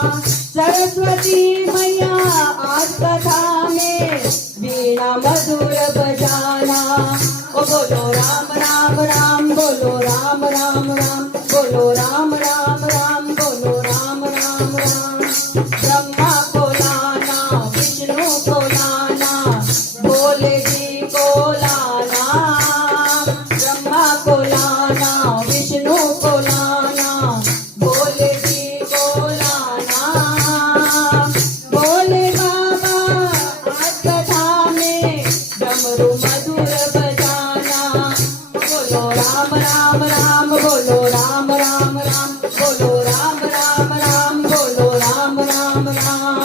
सरस्वती मैया आज कथा में वीणा मधुर बजाना। ओ बोलो राम राम राम, बोलो राम राम राम, बोलो राम राम राम, बोलो राम राम राम। ब्रह्मा को लाना, विष्णु को लाना, भोले जी को लाना। ब्रह्मा को लाना, विष्णु को लाना, भोले जी को लाना। भोले बाबा आज कथा में डमरू मधुर बजाना। बोलो राम राम राम, बोलो राम राम राम, बोलो राम राम राम, बोलो राम राम राम।